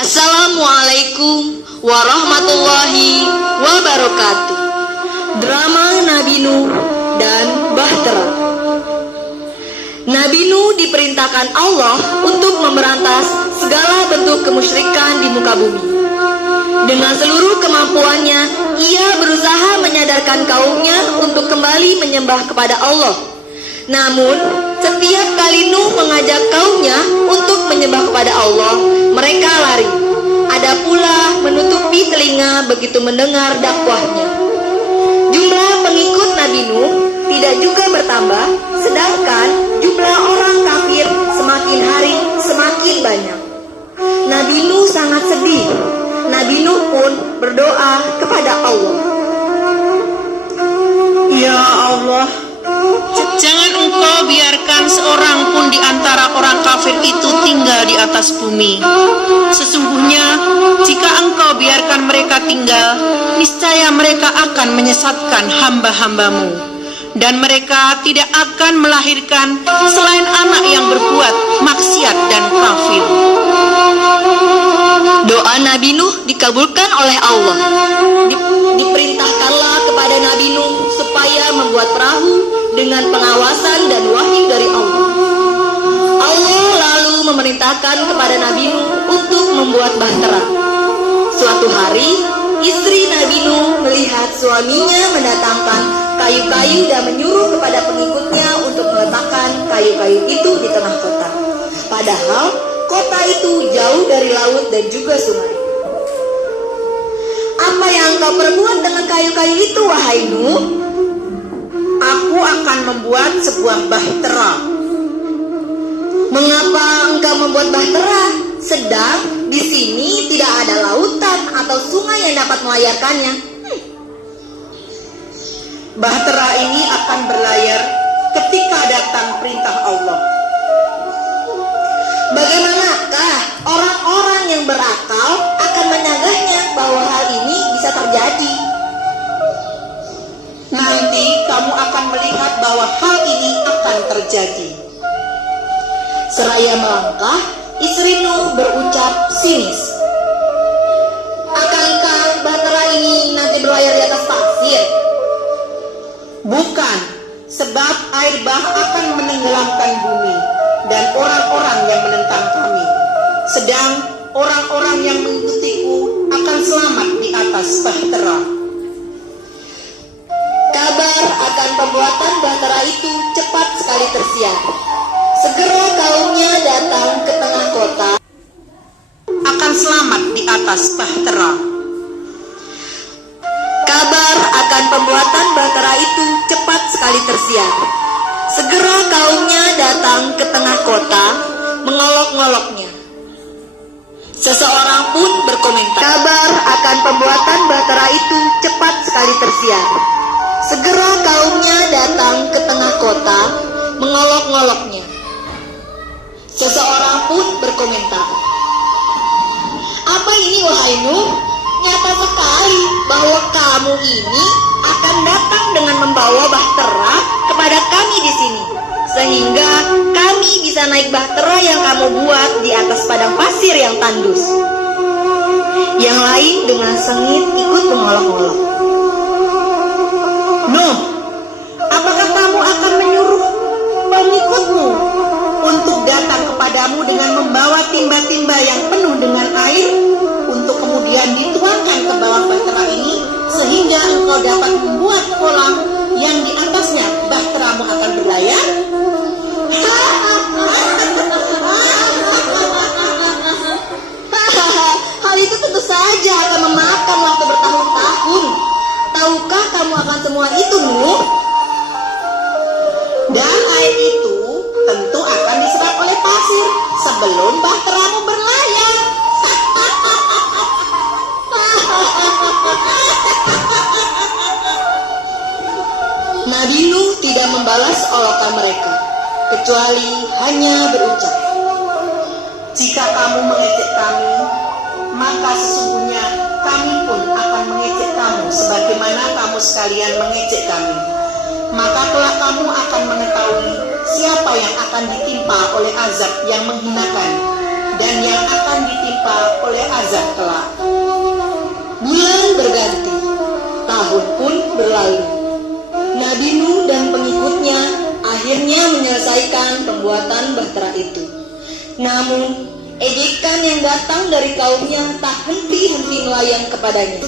Assalamualaikum warahmatullahi wabarakatuh. Drama Nabi Nuh dan Bahtera. Nabi Nuh diperintahkan Allah untuk memberantas segala bentuk kemusyrikan di muka bumi. Dengan seluruh kemampuannya, ia berusaha menyadarkan kaumnya untuk kembali menyembah kepada Allah. Namun, setiap kali Nuh mengajak kaumnya untuk menyembah kepada Allah, mereka lari. Ada pula menutupi telinga begitu mendengar dakwahnya. Jumlah pengikut Nabi Nuh tidak juga bertambah, sedangkan jumlah orang kafir semakin hari semakin banyak. Nabi Nuh sangat sedih. Nabi Nuh pun berdoa kepada Allah. Ya Allah, jangan Engkau biarkan seorang pun di antara orang kafir itu tinggal di atas bumi. Sesungguhnya, jika Engkau biarkan mereka tinggal, niscaya mereka akan menyesatkan hamba-hambamu. Dan mereka tidak akan melahirkan selain anak yang berbuat maksiat dan kafir. Doa Nabi Nuh dikabulkan oleh Allah. Diperintahkanlah kepada Nabi Nuh supaya membuat perahu dengan pengawasan dan wahyu dari Allah. Allah lalu memerintahkan kepada Nabi Nuh untuk membuat bahtera. Suatu hari, istri Nabi Nuh melihat suaminya mendatangkan kayu-kayu dan menyuruh kepada pengikutnya untuk meletakkan kayu-kayu itu di tengah kota. Padahal kota itu jauh dari laut dan juga sungai. Apa yang engkau perbuat dengan kayu-kayu itu, wahai Nuh? Aku akan membuat sebuah bahtera. Mengapa engkau membuat bahtera? Sedang di sini tidak ada lautan atau sungai yang dapat melayarkannya. Bahtera ini akan berlayar ketika datang perintah Allah. Bagaimanakah orang-orang yang berakal akan menyanggahnya bahwa hal ini bisa terjadi? Nanti kamu akan melihat bahwa hal ini akan terjadi. Seraya melangkah, istri Nuh berucap sinis. Akankah bahtera ini nanti berlayar di atas pasir? Bukan, sebab air bah akan menenggelamkan bumi dan orang-orang yang menentang kami. Sedang orang-orang yang mengikutiku akan selamat di atas bahtera. Kabar akan pembuatan bahtera itu cepat sekali tersiar. Segera kaumnya datang ke tengah kota. Akan selamat di atas bahtera. Kabar akan pembuatan bahtera itu cepat sekali tersiar. Segera kaumnya datang ke tengah kota, mengolok-ngoloknya. Seseorang pun berkomentar, kabar akan pembuatan bahtera itu cepat sekali tersiar. Segera kaumnya datang ke tengah kota, mengolok-ngoloknya. Seseorang pun berkomentar, apa ini wahai Nuh? Nyata sekali bahwa kamu ini akan datang dengan membawa bahtera kepada kami di sini, sehingga kami bisa naik bahtera yang kamu buat di atas padang pasir yang tandus. Yang lain dengan sengit ikut mengolok-olok. Nuh, apakah kamu akan menyuruh pengikutmu untuk datang kepadamu dengan membawa timba-timba yang penuh dengan air, untuk kemudian dituangkan ke bawah bahtera ini, sehingga engkau dapat membuat kolam yang di atasnya bahteramu akan berlayar? Hal itu tentu saja akan memakan waktu bertahun-tahun. Tahukah kamu akan semua itu, Nuh? Dan air itu tentu akan diserap oleh pasir sebelum bahteramu berlayar. Nabi Nuh tidak membalas olokan mereka, kecuali hanya berucap, Jika kamu mengejek kami, maka sesungguhnya kami pun akan mengejek kamu sebagaimana kamu sekalian mengejek kami. Maka kelak kamu akan mengetahui siapa yang akan ditimpa oleh azab yang menghinakan dan yang akan ditimpa oleh pembuatan bahtera itu. Namun, ejekan yang datang dari kaumnya tak henti-henti melayan kepadanya.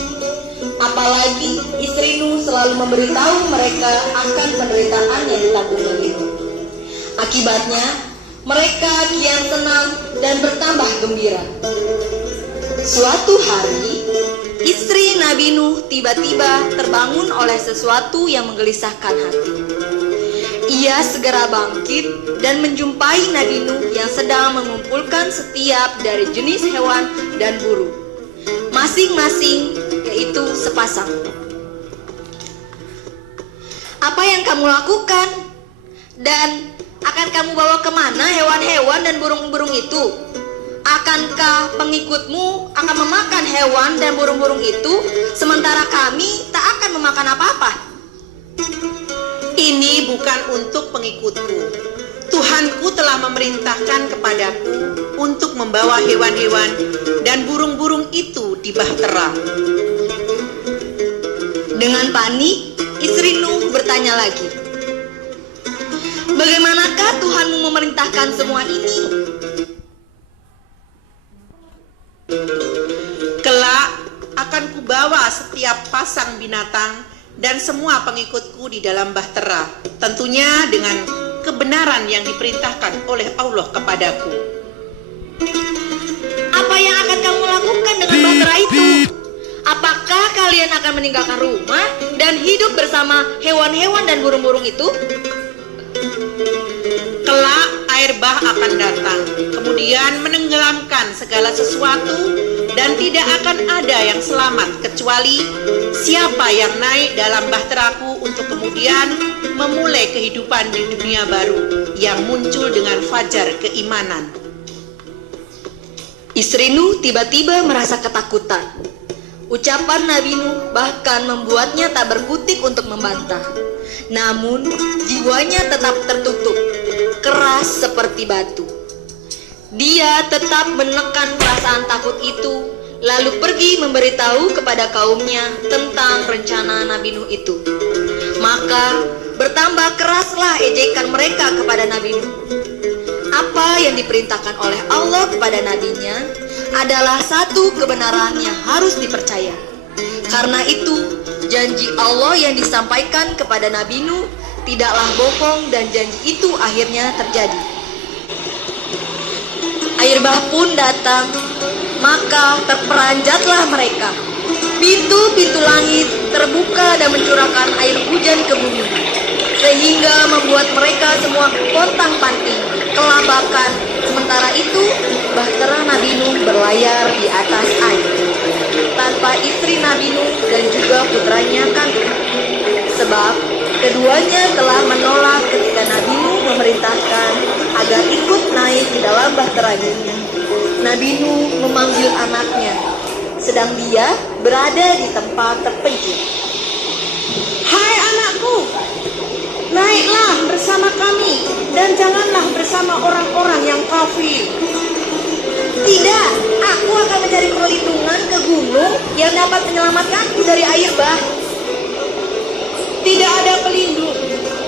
Apalagi istri Nuh selalu memberitahu mereka akan penderitaan yang ditanggung Nabi Nuh. Akibatnya, mereka kian senang dan bertambah gembira. Suatu hari, istri Nabi Nuh tiba-tiba terbangun oleh sesuatu yang menggelisahkan hati. Ia segera bangkit dan menjumpai Nabi Nuh yang sedang mengumpulkan setiap dari jenis hewan dan burung, masing-masing yaitu sepasang. Apa yang kamu lakukan? Dan akan kamu bawa kemana hewan-hewan dan burung-burung itu? Akankah pengikutmu akan memakan hewan dan burung-burung itu, sementara kami tak akan memakan apa-apa? Ini bukan untuk pengikutku. Tuhanku telah memerintahkan kepadaku untuk membawa hewan-hewan dan burung-burung itu di bahtera. Dengan panik, istri Nuh bertanya lagi, bagaimanakah Tuhanmu memerintahkan semua ini? Kelak akan kubawa setiap pasang binatang dan semua pengikutku di dalam bahtera, tentunya dengan kebenaran yang diperintahkan oleh Allah kepadaku. Apa yang akan kamu lakukan dengan bahtera itu? Apakah kalian akan meninggalkan rumah dan hidup bersama hewan-hewan dan burung-burung itu? Kelak air bah akan datang, kemudian menenggelamkan segala sesuatu, dan tidak akan ada yang selamat kecuali siapa yang naik dalam bahteraku untuk kemudian memulai kehidupan di dunia baru yang muncul dengan fajar keimanan. Istri Nuh tiba-tiba merasa ketakutan. Ucapan Nabi Nuh bahkan membuatnya tak berkutik untuk membantah. Namun jiwanya tetap tertutup, keras seperti batu. Dia tetap menekan perasaan takut itu, lalu pergi memberitahu kepada kaumnya tentang rencana Nabi Nuh itu. Maka bertambah keraslah ejekan mereka kepada Nabi Nuh. Apa yang diperintahkan oleh Allah kepada nabinya adalah satu kebenaran yang harus dipercaya. Karena itu, janji Allah yang disampaikan kepada Nabi Nuh tidaklah bohong, dan janji itu akhirnya terjadi. Air bah pun datang, maka terperanjatlah mereka. Pintu-pintu langit terbuka dan mencurahkan air hujan ke bumi, sehingga membuat mereka semua pontang-panting, kelabakan. Sementara itu, bahtera Nabi Nuh berlayar di atas air, tanpa istri Nabi Nuh dan juga putranya Kan'an. Sebab keduanya telah menolak ketika Nabi Nuh memerintahkan agar ikut naik di dalam bahteranya. Nabi Nuh memanggil anaknya, sedang dia berada di tempat terpencil. Hai anakku, naiklah bersama kami dan janganlah bersama orang-orang yang kafir. Tidak, aku akan mencari perlindungan ke gunung yang dapat menyelamatkanku dari air bah. Tidak ada pelindung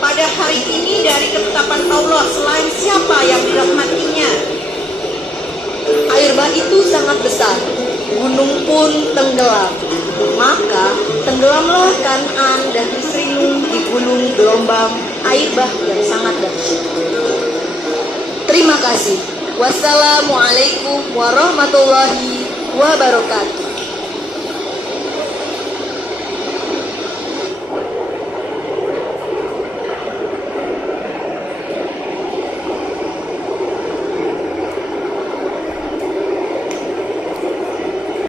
pada hari ini dari ketetapan Allah selain siapa yang dirahmatinya. Air bah itu sangat besar, gunung pun tenggelam. Maka tenggelamlah Kan'an dan istri Nuh di gulung gelombang air bah yang sangat dahsyat. Terima kasih. Wassalamualaikum warahmatullahi wabarakatuh.